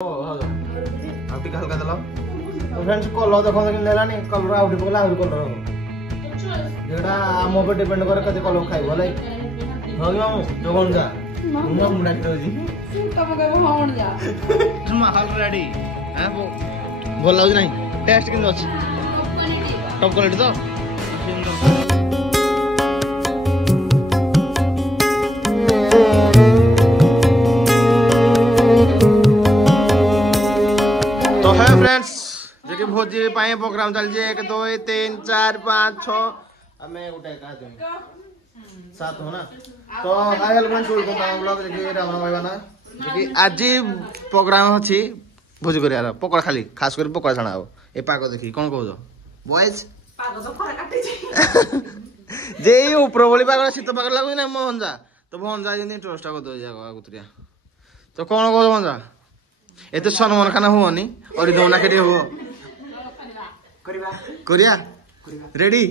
outie हल्का दल तो फ्रेंड्स कलर देखो लेलानी कलर आउटी पकला आउटी कलर हो जेटा आम पे डिपेंड करे कते कलर खाइबो लाइक हो गयो जो कोन जा मुंगा मुंडा तो जी तम कहबो होन जा माहौल रेडी है वो भल लाग नहीं टेस्ट किन अछि टॉप क्वालिटी तो फ्रेंड्स जे भोजी पाए प्रोग्राम चल जे 1 2 3 4 5 6 हमें उठे का दे 7 हो ना तो hi hello friends welcome to blog देखि राम भाई बना कि आज प्रोग्राम अछि भोजी करिया पकड़ खाली खास कर पकड़ छणा हो ए पाको देखि कोन कहू बॉयज पाको तो फरा काटे छी जे ऊपर बोली पाको शीत पाको लागु ना मोहन जा तो मोहन जा जनी टोस्टा को दो जा गुतरिया तो कोन कहू मोहन जा एते सनमन खाना हुओनी और दोना केडी हो करिया रेडी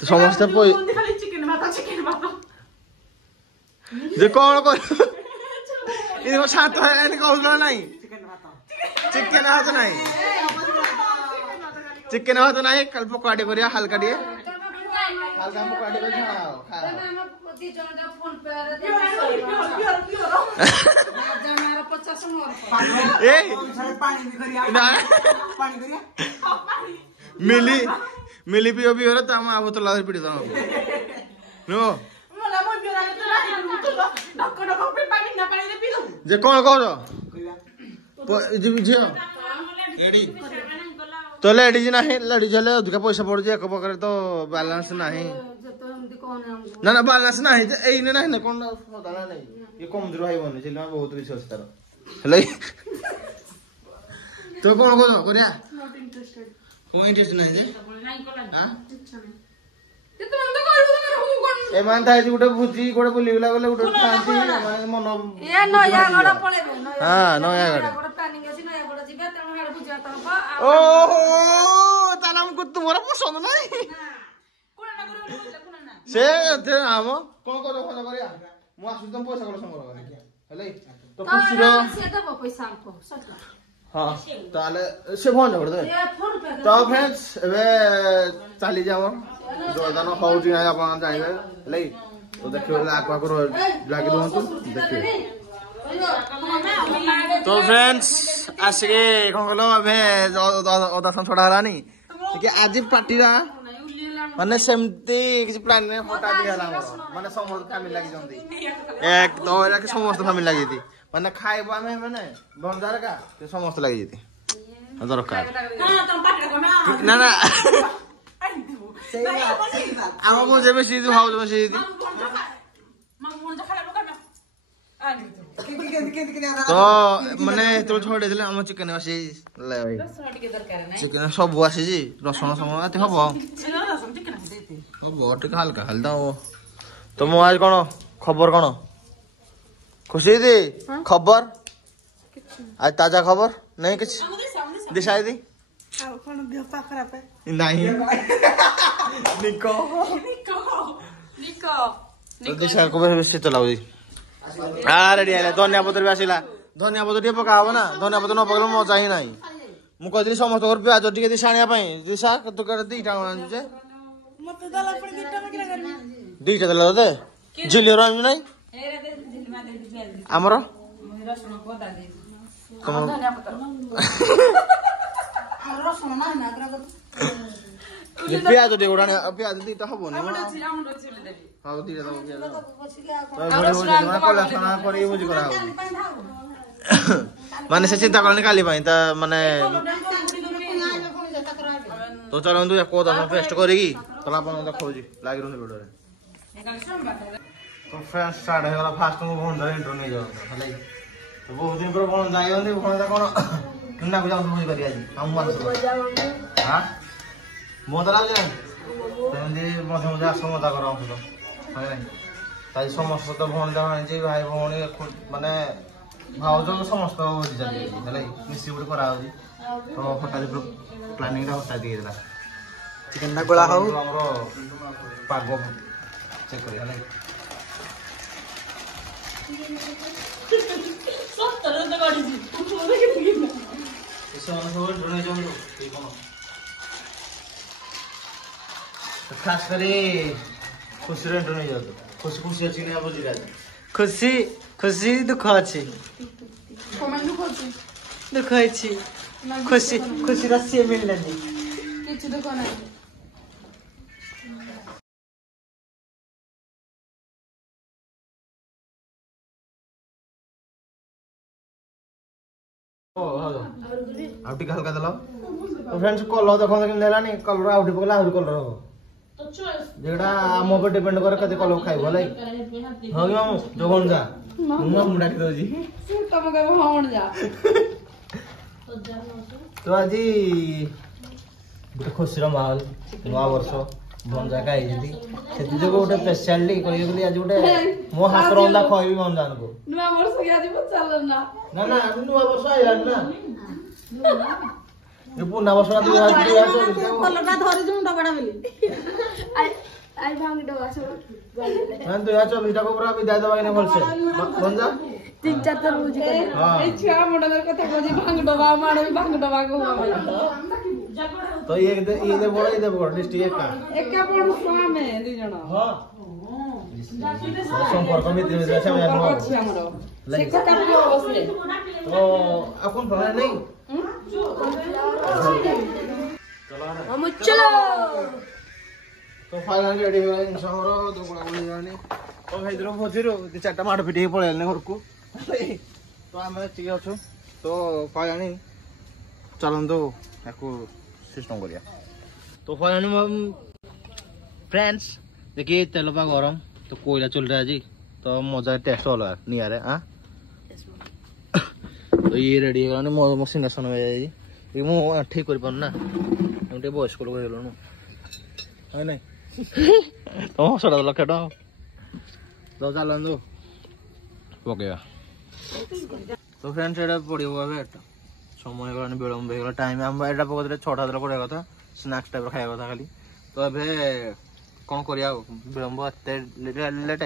तो समस्त पोई खाली चिकन भात जे कोन को इनो साथ है एनी कहलो नहीं चिकन भात नहीं चिकन भात नहीं कल पकाड़े करिया हल्का दिए हल्का पकाड़े को खाओ खाओ मिली मिली पियो पियो रे तम आ बोतल लादर पिडी दनो नो मला मोय बिरा तो लाही तो ढक्क ढक्क पे पानी ना पानी रे पिलो जे कोन कहरो झियो लेडी तो लेडी जी नहीं लेडी चले अधिक पैसा पड़ जे एक पकरे तो बैलेंस नहीं ना ना बैलेंस नहीं ए नहीं ना कोन दाना नहीं ये कम दूर भाई बने चले बहुत रिसर्च अस्तार हेले तो कोन को करिया नॉट इंटरेस्टेड को इंटरेस्ट नहीं जे नहीं कोला हां इच्छा नहीं ये तो मन तो करू हूं कोन ए मान थाई गोटे भुजी गोटे बुली बुला गले गोटे शांति माने मन ए नया गड़ पळेबे हां नया गड़ गड़ प्लानिंग अछि नया गड़ जिबे तेनु हेड बुझा त ओहो ताना हमको तुम्हारा पसंद नहीं कोन ना करू कोन ना से हम कोन को फोन करिया मु आसु तुम पैसा कोन संग करिया हेले तो खुशी रो से देबो पैसा हमको सच हां ताले से फोन कर दे ए फोन पे तो फ्रेंड्स एबे चली जाओ जोरदार होउची ना आपण जाइबे ले तो देखियो आकवा को लागी दोंतु देखियो तो फ्रेंड्स आसके कोन गलो एबे ओदासन छोड़ा हलानी कि आज पार्टीरा माने सेमती किछ प्लान ने फटा दियाला माने समस्त फैमिली लागि जंदी एक तो एला के समस्त फैमिली लागि दी माने खाइबो हमें माने बंजार का के समस्त लागि जती दरकार हां तुम पाकरे को ना ना आम मुझे बेसी दी हाउ बेसी दी तो माने तो छोड़े दिले हम चिकन आसी ले भाई चिकन सब आसी जी रसुन समय आते हबो हबो टिक हल्का हल्दा हो तो मो आज कोन खबर कोन खुशी दी खबर आज ताजा खबर नहीं कुछ दिशाई दी कोन देह पा खराब है नहीं निको तो दिशा को बेसी चलाउ जी आ रेडी आले धनिया पत्र भी आसिला धनिया पत्र टे पका हो ना धनिया पत्र न पकलो मजा ही नहीं मु कहली समस्त घर प्याज टिके दी सानिया पई दिशा तू कर दीटा आनु जे मत दला पड़ दीटा में किरा करबी दीटा दला दे जिलियो राम नहीं एरे दे जिलमा दे दे हमरो रसुन को दा दे तुम धनिया पत्र रसुन ना ना करा ये प्याज टे उड़ाने प्याज दीटा हबो ने हम चिली देबी हां दीटा दो प्याज तो घरे हो जे ना कोला सना करी मुझे करा माने से चिंता करने काली भाई ता माने तो चलो हम तो को दा पेस्ट करेगी तो आपण देखो जी लागी रहने वीडियो रे तो फ्रेंड्स स्टार्ट है वाला फास्ट में फोन धरे इंट्रो नहीं जाओ हले तो बहुत दिन पर फोन जाई होंदी फोन दा कोन किन्ना को जाऊ मुझे करिया जी हम मान हां मोदा लाग जाए तंदी मधे मधे समता करा हम तो है ताई समस्त तो फोन दा जी भाई भौणी माने भाउज समस्त होती चली हले मिसी गुड करा होजी तो फटा दे प्लानिंग रा फटा दिए देला चिकन ना गोला हो हमरो पागो चेक करी हले ସତରେ ତ ଗଡ଼ିଛି ମୁଁ ଦେଖିକି ସେମାନେ ସବୁ ଜଣେ ଜଣେ କଣ ଖାସ କରି ଖୁସିରେ ଏଣ୍ଟ୍ରି ନେଇଯାଉଛୁ ଖୁସି ଖୁସି ଅଛି କି ନାହିଁ ବୁଝିଲା खुशी खुशी दुख अच्छी କମାଣ୍ଡ କରୁଛି दुख अच्छी खुशी खुशी रस्सी मिलनी କିଛି ଦୁଃଖ ନାହିଁ ଆଉ ଟିକେ ହାଲକା ଦେଲ ତ ଫ୍ରେଣ୍ଡସ୍ କଲର ଦେଖନ୍ତୁ କେମିତି ହେଲାନି କଲର ଆଉ ଟିକେ ପକେଇଲେ ଆହୁରି କଲର ହବ যেটা ଆମ ଉପରେ ଡିପେଣ୍ଡ କରେ କେତେ କଲର ଖାଇବ ହେଲା ହଁ କି ମାମୁ ଯୋଉ ଭଣଜା ମୁଁ ମାମୁ ଡାକି ଦଉଛି ତମେ କହିବ ହଁ ଯା ତ ଆଜି ଗୋଟେ ଖୁସିର ମାହୋଲ ନୂଆ ବର୍ଷ ଭଣଜା ଖାଇଛନ୍ତି ସେଥି ଯୋଗୁଁ ଗୋଟେ ସ୍ପେଶାଲିଟି କରିବି ବୋଲି ଆଜି ଗୋଟେ ମୋ ହାତ ରନ୍ଧା ଖୁଆଇବି ଭଣଜାଙ୍କୁ ନୂଆ ବର୍ଷ କି ଆଜି ପଚାରିଲ ନା ନା ନା ନୂଆ ବର୍ଷ ଆଇଲାଣି ନା ଏ ପୁନା ବର୍ଷ କଲରଟା ଧରିଛୁ ମୁଁ ଡବାଟା ବୋଲି ଆଇ ଭାଙ୍ଗି ଡବା ସବୁ ମାନେ 2024 ଟାକୁ ପୁରା ବିଦାୟ ଦେବା କିନା ଭଲସେ ଭଣଜା 3-4 ଥର ବୁଝି ଏ ଛୁଆ ମୁଣ୍ଡର କଥା କହୁଛି ଭାଙ୍ଗ ଡବା ମାଡ ବି ଭାଙ୍ଗ ଡବା କହୁବା ତ ଇଏ ଦେ ବଡ ଡିଷ୍ଟ୍ରିକ୍ଟ ଏକା ପଢୁଛୁ ଆମେ 2 ଜଣ ହଁ ସମ୍ପର୍କ ମିତ୍ର ଅଛି ଅଛି ଆମର ସେ କଥା ବସିଲେ ତ ଆପଣ ଫଳ ନାହିଁ ଚलो ତ ଫାଇନାଲି ରେଡି ହେଇଗଲା ଜିନିଷ ଆମର ଦୋକଳା ବଳି ଯାଉନି ତ ହେଇଥିରୁ ଭୋଜିରୁ 2-4ଟା ମାଡ଼ ପିଟି ହେଇ ପଳେଇଲେ ଘରକୁ ତ ଆମେ ଏତିକି ଅଛୁ ତ ଫାଇନାଲି ଚାଲନ୍ତୁ ୟାକୁ ସିଷ୍ଟମ କରିବା ତ ଫାଇନାଲି ଫ୍ରେଣ୍ଡସ୍ देखिए तेल पा गरम तो कोयला चल रहा है जी तो मजा टेस्ट वाला नियारे हाँ तो ये रेडी है ना मो सिंहासन में जाए जी मु ठीक कर पार ना एमटे बॉयस को लोग हेलो नो है नहीं तो सडा लखे तो चलन दो ओके तो फ्रेंड्स एटा पड़ियो बाबे एटा समय गलानी विलंब हो गला टाइम हम एटा पकड़े 6टा दला पड़े कथा स्नैक्स टाइप खाया कथा खाली तो एबे कौन करिया विलंब एते लेट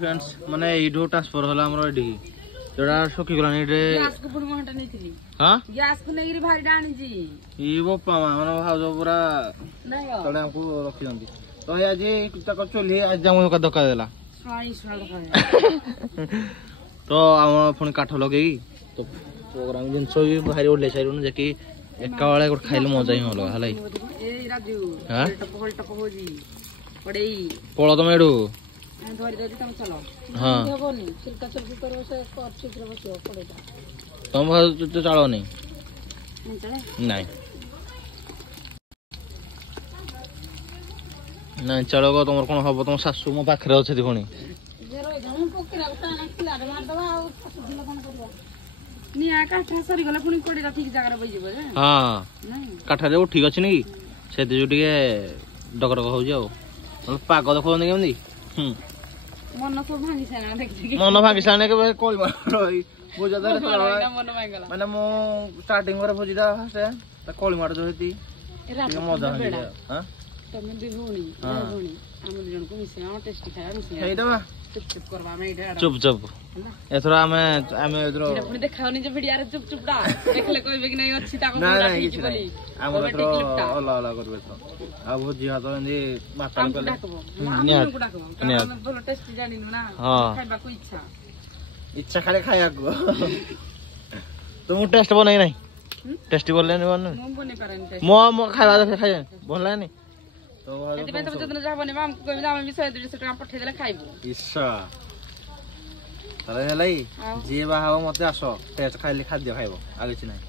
फ्रेंड्स माने इडो ट्रांसफर होला हमरो एडी जोडा सुखी गलानी रे गैस को पुण मोहटा नेथिली हां गैस को नेगिरी भारी डाणी जी ई बोपा माने भाउजो पूरा नहीं तळे हमको रखी दंदी तो आज तक चली आज जामु का धक्का देला साई साल का तो हम पुणी काठ लगे तो प्रोग्राम जिनस भी भारी ओले साइरु जे कि एका वाले गोट खाइले मजा ही होला हलाई ए राजू हां टप होजी पड़ेई पळो तो मेडू धरि धरि तम चलो हां होबनी छिलका छिलकी करो से कप चित्र बसियो पड़ेगा तुम तो चलो नहीं चले नहीं नहीं चलो गो तुम कौन हम तुम सासू मो पाखरे अच्छे पुणी हाँ काठरे ठीक अच्छे नी से टे डकडक हो पाग देखो केमी मन भांगी साने माने मो स्टार्टिंग करे भोजिटा फास्ट कोली मार जो हेती मजा हां तमे भी होनी होनी हम जन को मिसे टेस्टी खाया मिसे हेइटा चुप चुप करवा में एटा चुप चुप एथरा हमें इधर अपने देखाओनी जो वीडियो रे चुप चुप डा देखले कोई भी नहीं अछि ताको पूरा ठीक बोली हम तो अल्लाह अल्लाह करबे तो आ भोजी हाथ एंदी माता को निया बोलो टेस्टी जानिनु ना खाइबा को इच्छा खाले खाया को तुम टेस्ट बनै नहीं टेस्टी बोलले नहीं बन मो बने पारन टेस्ट मो खाइबा दे खाइ बोलला नहीं तो एते पे तो जतन जा बने हम को हम भी 150 टका पठे देले खाइबो इच्छा अरे हेलाई जे बाहाव मते आसो टेस्ट खाइले खाद्य खाइबो आगे छि नहीं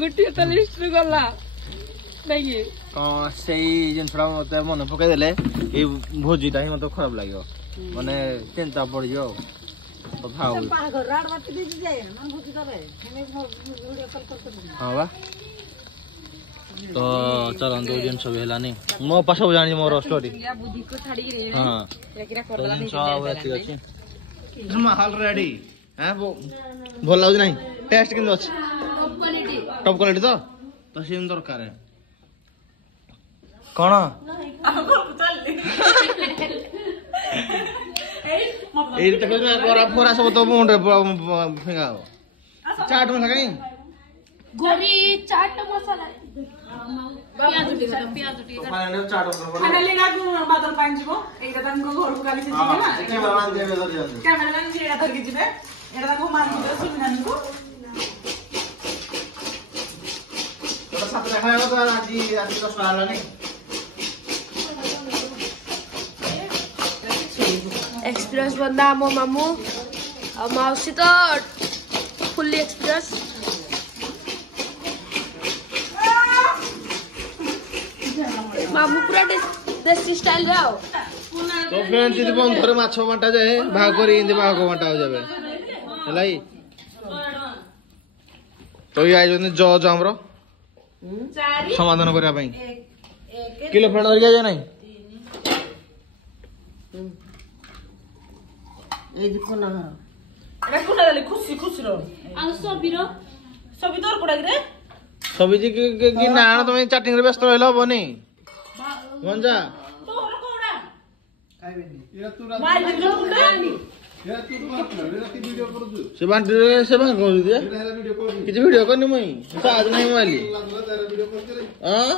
गुटी तो लिस्ट गला ସେଇ ଜିନିଷଟା ମତେ ମନେ ପକେଇ ଦେଲେ ଏଇ ଭୋଜିଟା ହିଁ ମତେ ଖରାପ ଲାଗିବ ମାନେ ଚିନ୍ତା ପଡିଯିବ ଆଉ କଥା ହଉ ହଁ ବା ତ ଚାଲନ୍ତୁ ଜିନିଷ ବି ହେଲାନି ମୋ ପାଶ ସବୁ ଜାଣିଛି ମୋର ଷ୍ଟୋରି ହଁ ଜିନିଷ ଆଉ ଏତିକି ଅଛି ମାହଲ ରେଡି ଭଲ ଲାଗୁଛି ନାହିଁ ଟେଷ୍ଟ କେମିତି ଅଛି ଟପ୍ କ୍ୱାଲିଟି ତ ସେମିତି ଦରକାର କଣ ଏଇଟା ବରା ଫରା ସବୁ ତ ମୁଣ୍ଡରେ ଫିଙ୍ଗା ହବ ଚାଟ ମସଲା କାଇଁ गोभी चाट मसाला प्याज चाट फाइनली ना बादल पाइन जीवो एटा तनको घर को काली से जीवे ना कैमरामैन जी एटा धरके जीवे एटा तनको मान दियो सुमिनान को तो साथ में खायो तो आज तो साला नहीं एक्सपीरियंस बंदा मो मामू और माउसी तो फुल्ली एक्सपीरियंस मामू पूरा देसी स्टाइल जाओ तो फ्रेंड्स इदि बंधरे माछ बांटा जाए भाग करी इदि भाग बांटा हो जाबे हलाई तो ये आइजोनी जज हमरो समाधान करिया पई किलो फ्रेंड धरि जाय नाही ए जी कोना एटा कोना दले खुशी खुशी रो आ सबीरो सभी तोर कोडा रे सभी जी की ना तुम चैटिंग रे व्यस्त रहलो बनी मंजा तोर कोडा खाइबेनी ये तू मार दिलो कोडा ये तू बात रे राती वीडियो कर दू से बांट से भाग कर दिया वीडियो कर किछ वीडियो करनी मई आज नहीं मोबाइल वीडियो कर दे हां